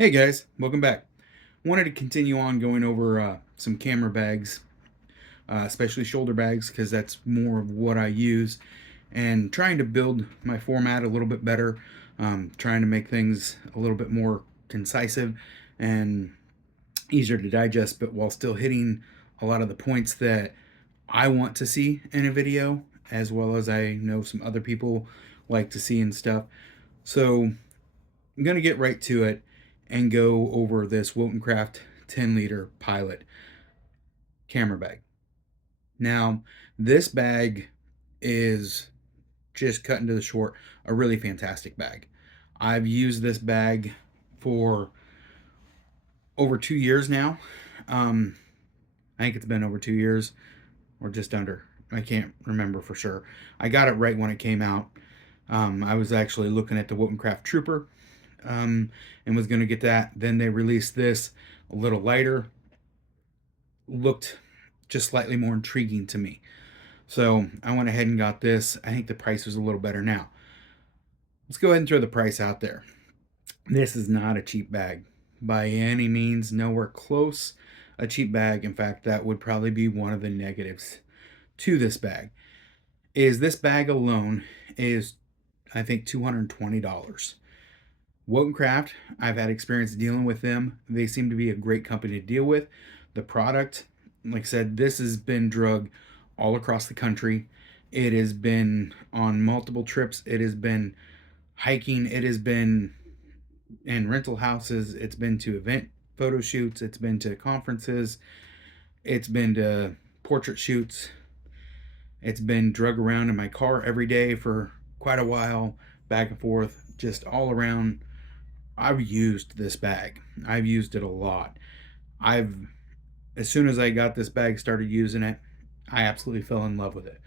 Hey guys, welcome back. Wanted to continue on going over some camera bags, especially shoulder bags, because that's more of what I use, and trying to build my format a little bit better, trying to make things a little bit more concisive and easier to digest, but while still hitting a lot of the points that I want to see in a video, as well as I know some other people like to see and stuff. So I'm going to get right to it and go over this wotonkraft 10-liter Pilot camera bag. Now, this bag is just cutting to the short, a really fantastic bag. I've used this bag for over 2 years now. I think it's been over 2 years or just under. I can't remember for sure. I got it right when it came out. I was actually looking at the wotonkraft Trooper and was going to get that. Then they released this, a little lighter, looked just slightly more intriguing to me. So I went ahead and got this. I think the price was a little better now. Let's go ahead and throw the price out there. This is not a cheap bag by any means, nowhere close a cheap bag. In fact, that would probably be one of the negatives to this bag. Is this bag alone is, I think, $220. Wotonkraft, I've had experience dealing with them. They seem to be a great company to deal with. The product, like I said, this has been drug all across the country. It has been on multiple trips. It has been hiking. It has been in rental houses. It's been to event photo shoots. It's been to conferences. It's been to portrait shoots. It's been drug around in my car every day for quite a while, back and forth, just all around. I've used this bag. I've used it a lot. As soon as I got this bag, started using it, I absolutely fell in love with it.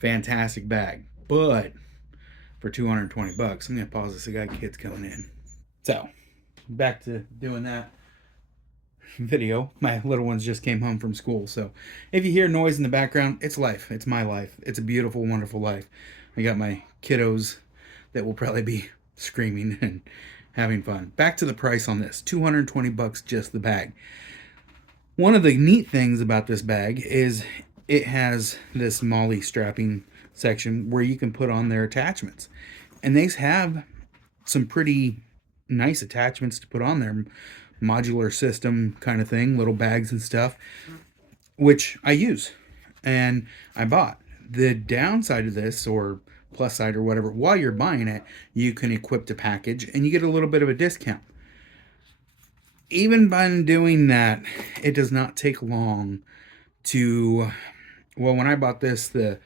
Fantastic bag. But for 220 bucks, I'm going to pause this. I got kids coming in. So, back to doing that video. My little ones just came home from school. So, if you hear noise in the background, it's life. It's my life. It's a beautiful, wonderful life. I got my kiddos that will probably be screaming and having fun. Back to the price on this. 220 bucks just the bag. One of the neat things about this bag is it has this MOLLE strapping section where you can put on their attachments. And they have some pretty nice attachments to put on there. Modular system kind of thing, little bags and stuff, which I use and I bought. The downside of this, or plus side or whatever, while you're buying it, you can equip the package and you get a little bit of a discount. Even by doing that, it does not take long to, well, when I bought this, the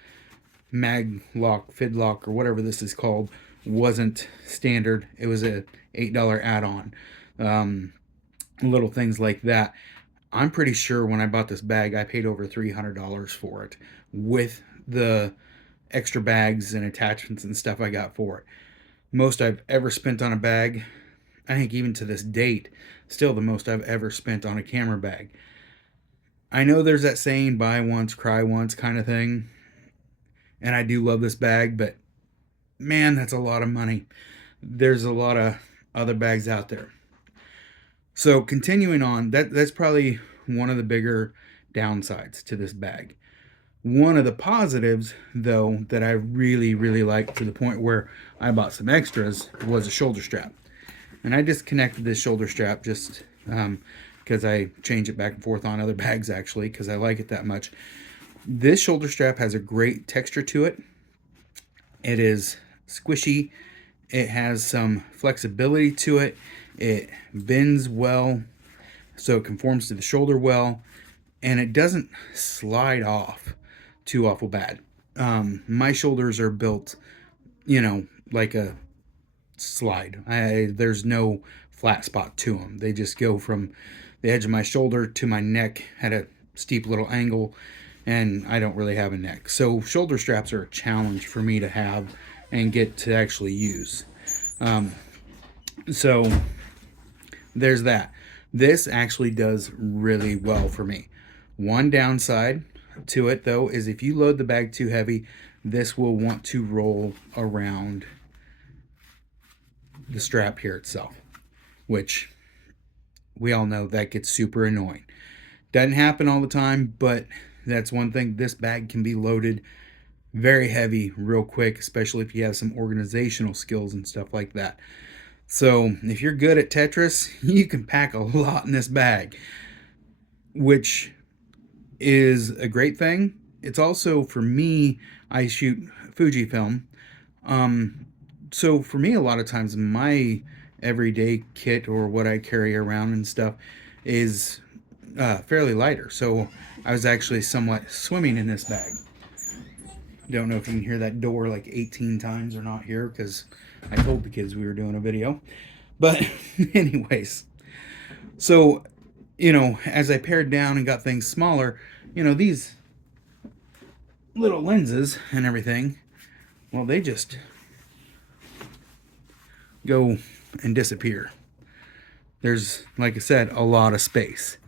mag lock, fid lock, or whatever this is called, wasn't standard. It was a $8 add-on. Little things like that. I'm pretty sure when I bought this bag, I paid over $300 for it with the extra bags and attachments and stuff I got for it. Most I've ever spent on a bag, I think even to this date, still the most I've ever spent on a camera bag. I know there's that saying, buy once, cry once kind of thing. And I do love this bag, but man, that's a lot of money. There's a lot of other bags out there. So continuing on, that's probably one of the bigger downsides to this bag. One of the positives, though, that I really, really liked to the point where I bought some extras was a shoulder strap. And I disconnected this shoulder strap just because I change it back and forth on other bags, actually, because I like it that much. This shoulder strap has a great texture to it. It is squishy. It has some flexibility to it. It bends well, so it conforms to the shoulder well. And it doesn't slide off too awful bad. My shoulders are built, like a slide. There's no flat spot to them. They just go from the edge of my shoulder to my neck at a steep little angle, and I don't really have a neck. So shoulder straps are a challenge for me to have and get to actually use. So there's that. This actually does really well for me. One downside to it, though, is if you load the bag too heavy, this will want to roll around the strap here itself, which we all know that gets super annoying. Doesn't happen all the time, but that's one thing. This bag can be loaded very heavy real quick, especially if you have some organizational skills and stuff like that. So if you're good at Tetris, you can pack a lot in this bag, which is a great thing. It's also, for me, I shoot Fujifilm. So for me, a lot of times my everyday kit or what I carry around and stuff is fairly lighter. So I was actually somewhat swimming in this bag. Don't know if you can hear that door like 18 times or not here, because I told the kids we were doing a video. But anyways, so, as I pared down and got things smaller, these little lenses and everything, well, they just go and disappear. There's, like I said, a lot of space.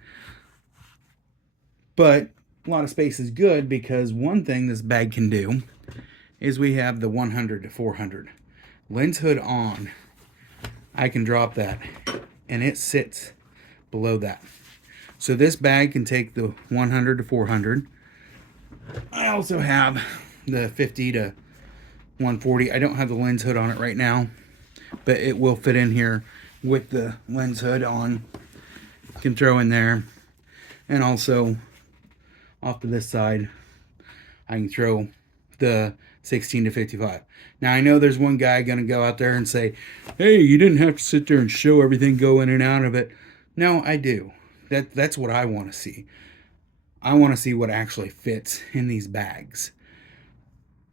But a lot of space is good, because one thing this bag can do is we have the 100 to 400. Lens hood on, I can drop that and it sits below that. So this bag can take the 100 to 400. I also have the 50 to 140. I don't have the lens hood on it right now, but it will fit in here with the lens hood on. You can throw in there. And also off to this side, I can throw the 16 to 55. Now I know there's one guy gonna go out there and say, hey, you didn't have to sit there and show everything go in and out of it. No, I do. That's what I want to see. I want to see what actually fits in these bags.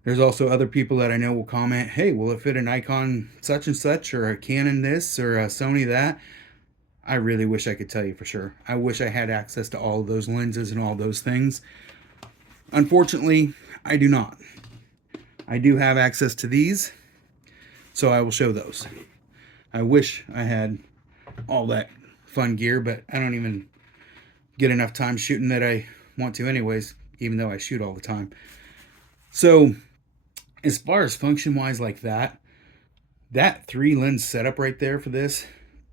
There's also other people that I know will comment, hey, will it fit a Nikon such and such, or a Canon this, or a Sony that? I really wish I could tell you for sure. I wish I had access to all of those lenses and all those things. Unfortunately, I do not. I do have access to these, so I will show those. I wish I had all that fun gear, but I don't even get enough time shooting that I want to anyways, even though I shoot all the time. So as far as function wise like that 3-lens setup right there for this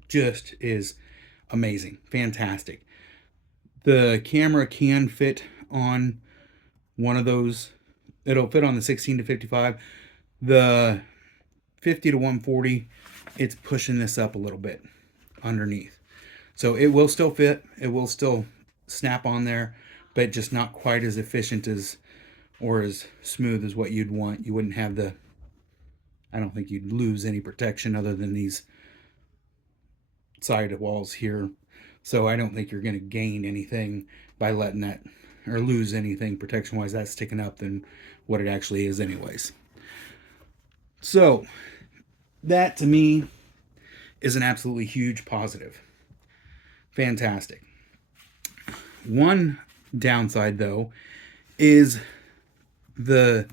just is amazing, fantastic. The camera can fit on one of those. It'll fit on the 16 to 55. The 50 to 140, it's pushing this up a little bit underneath. So it will still fit. It will still snap on there, but just not quite as efficient as, or as smooth as what you'd want. You wouldn't have the, I don't think you'd lose any protection other than these side walls here. So I don't think you're going to gain anything by letting that, or lose anything protection wise, that's sticking up than what it actually is anyways. So that to me is an absolutely huge positive. Fantastic. One downside though is the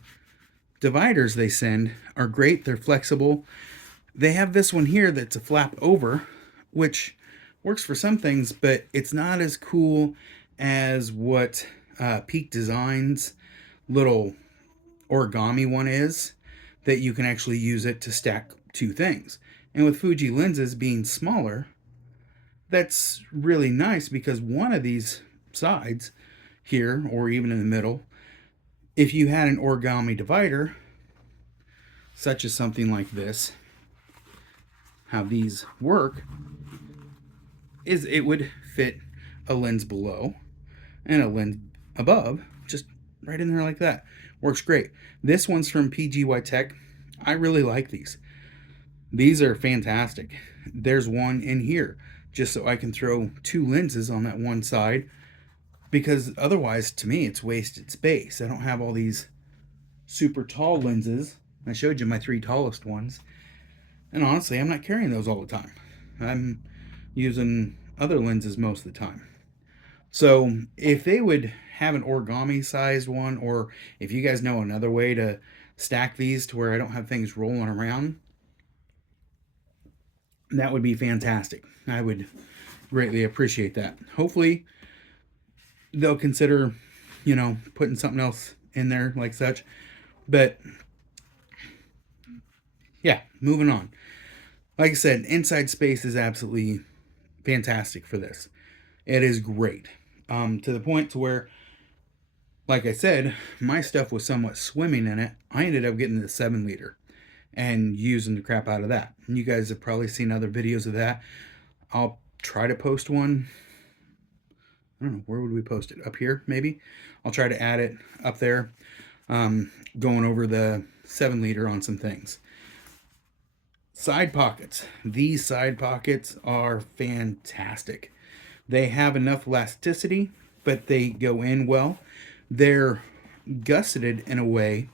dividers they send are great. They're flexible. They have this one here that's a flap over, which works for some things, but it's not as cool as what Peak Designs little origami one is, that you can actually use it to stack two things. And with Fuji lenses being smaller, that's really nice, because one of these sides here, or even in the middle, if you had an origami divider, such as something like this, how these work is it would fit a lens below and a lens above, just right in there like that. Works great. This one's from PGY Tech. I really like these. These are fantastic. There's one in here just so I can throw two lenses on that one side, because otherwise to me it's wasted space. I don't have all these super tall lenses. I showed you my 3 tallest ones, and honestly I'm not carrying those all the time. I'm using other lenses most of the time. So if they would have an origami sized one, or if you guys know another way to stack these to where I don't have things rolling around, that would be fantastic. I would greatly appreciate that. Hopefully they'll consider, putting something else in there like such. But yeah, moving on. Like I said, inside space is absolutely fantastic for this. It is great. To the point to where, like I said, my stuff was somewhat swimming in it. I ended up getting the 7 liter and using the crap out of that. And you guys have probably seen other videos of that. I'll try to post one. I don't know, where would we post it? Up here, maybe? I'll try to add it up there, going over the 7 liter on some things. Side pockets. These side pockets are fantastic. They have enough elasticity, but they go in well. They're gusseted in a way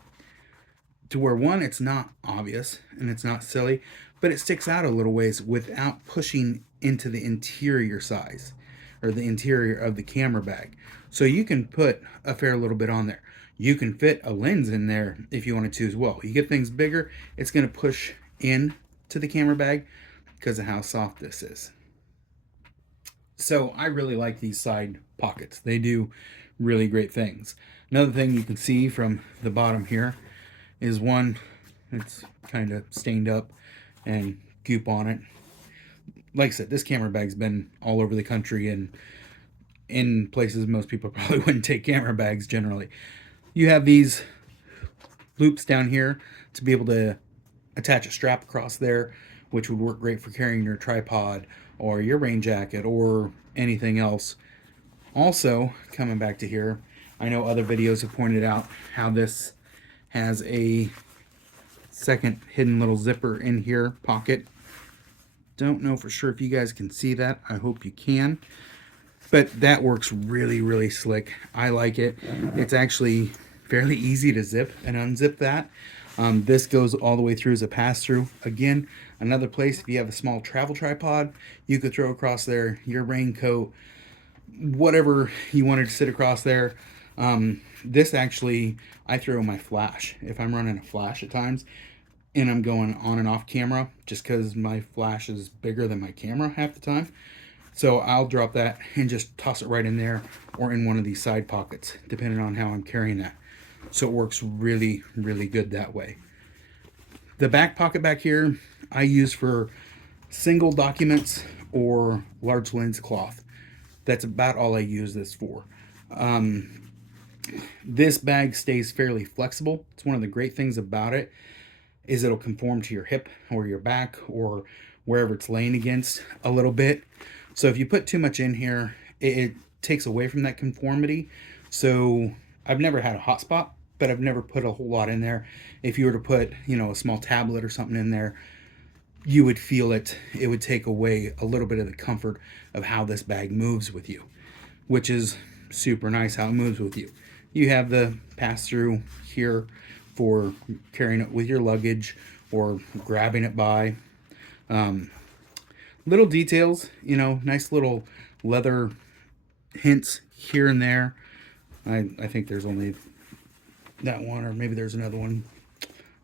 to where, one, it's not obvious and it's not silly, but it sticks out a little ways without pushing into the interior size or the interior of the camera bag. So you can put a fair little bit on there. You can fit a lens in there if you wanted to as well. You get things bigger, it's going to push in to the camera bag because of how soft this is. So I really like these side pockets. They do really great things. Another thing you can see from the bottom here is one, it's kind of stained up and goop on it. Like I said, this camera bag's been all over the country and in places most people probably wouldn't take camera bags generally. You have these loops down here to be able to attach a strap across there, which would work great for carrying your tripod or your rain jacket or anything else. Also, coming back to here, I know other videos have pointed out how this has a second hidden little zipper in here pocket. Don't know for sure if you guys can see that. I hope you can. But that works really, really slick. I like it. It's actually fairly easy to zip and unzip that. This goes all the way through as a pass-through. Again, another place, if you have a small travel tripod, you could throw across there your raincoat, whatever you wanted to sit across there. This actually, I throw my flash. If I'm running a flash at times and I'm going on and off camera, just because my flash is bigger than my camera half the time. So I'll drop that and just toss it right in there or in one of these side pockets, depending on how I'm carrying that. So it works really, really good that way. The back pocket back here, I use for single documents or large lens cloth. That's about all I use this for. This bag stays fairly flexible. It's one of the great things about it is it'll conform to your hip or your back or wherever it's laying against a little bit. So if you put too much in here, it takes away from that conformity. So I've never had a hot spot, but I've never put a whole lot in there. If you were to put, a small tablet or something in there, you would feel it. It would take away a little bit of the comfort of how this bag moves with you, which is super nice how it moves with you. You have the pass-through here for carrying it with your luggage or grabbing it by. Little details, nice little leather hints here and there. I think there's only that one, or maybe there's another one.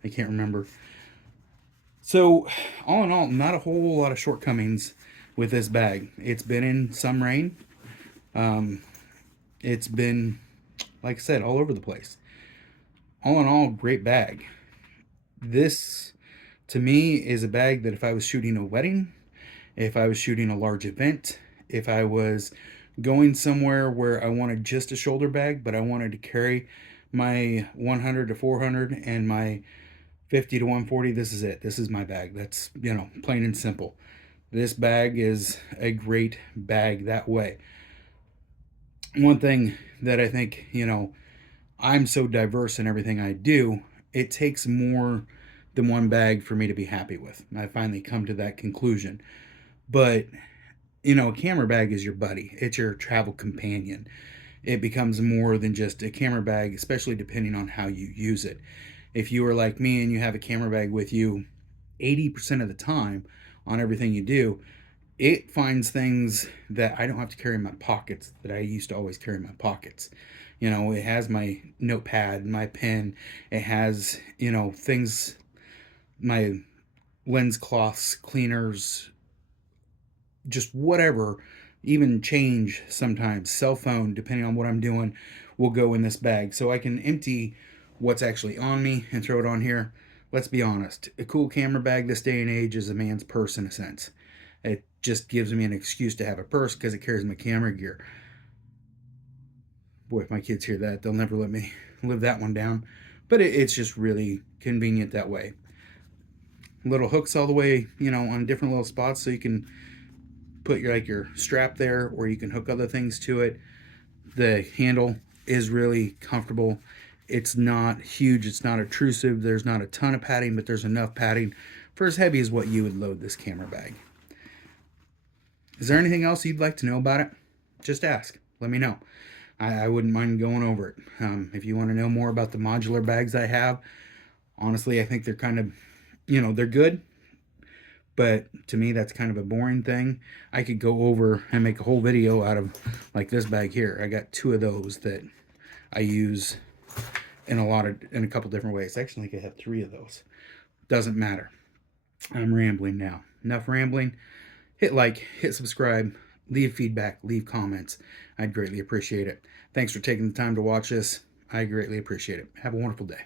I can't remember. So, all in all, not a whole lot of shortcomings with this bag. It's been in some rain. It's been, like I said, all over the place. All in all, great bag. This, to me, is a bag that if I was shooting a wedding, if I was shooting a large event, if I was going somewhere where I wanted just a shoulder bag, but I wanted to carry my 100 to 400 and my 50 to 140, this is it. This is my bag. That's, plain and simple. This bag is a great bag that way. One thing that I think, I'm so diverse in everything I do, it takes more than one bag for me to be happy with. I finally come to that conclusion. But, a camera bag is your buddy. It's your travel companion. It becomes more than just a camera bag, especially depending on how you use it. If you are like me and you have a camera bag with you 80% of the time on everything you do, it finds things that I don't have to carry in my pockets that I used to always carry in my pockets. It has my notepad, my pen. It has, things, my lens cloths, cleaners, just whatever, even change sometimes, cell phone, depending on what I'm doing, will go in this bag. So I can empty what's actually on me and throw it on here. Let's be honest, a cool camera bag this day and age is a man's purse in a sense. just gives me an excuse to have a purse because it carries my camera gear. Boy, if my kids hear that, they'll never let me live that one down. But it's just really convenient that way. Little hooks all the way, on different little spots, so you can put your strap there, or you can hook other things to it. The handle is really comfortable. It's not huge, it's not obtrusive, there's not a ton of padding, but there's enough padding for as heavy as what you would load this camera bag. Is there anything else you'd like to know about it? Just ask. Let me know. I wouldn't mind going over it. If you want to know more about the modular bags I have, honestly, I think they're kind of, they're good, but to me, that's kind of a boring thing. I could go over and make a whole video out of, like this bag here. I got 2 of those that I use in a couple different ways. Actually, I think I have 3 of those. Doesn't matter. I'm rambling now. Enough rambling. Hit like, hit subscribe, leave feedback, leave comments. I'd greatly appreciate it. Thanks for taking the time to watch this. I greatly appreciate it. Have a wonderful day.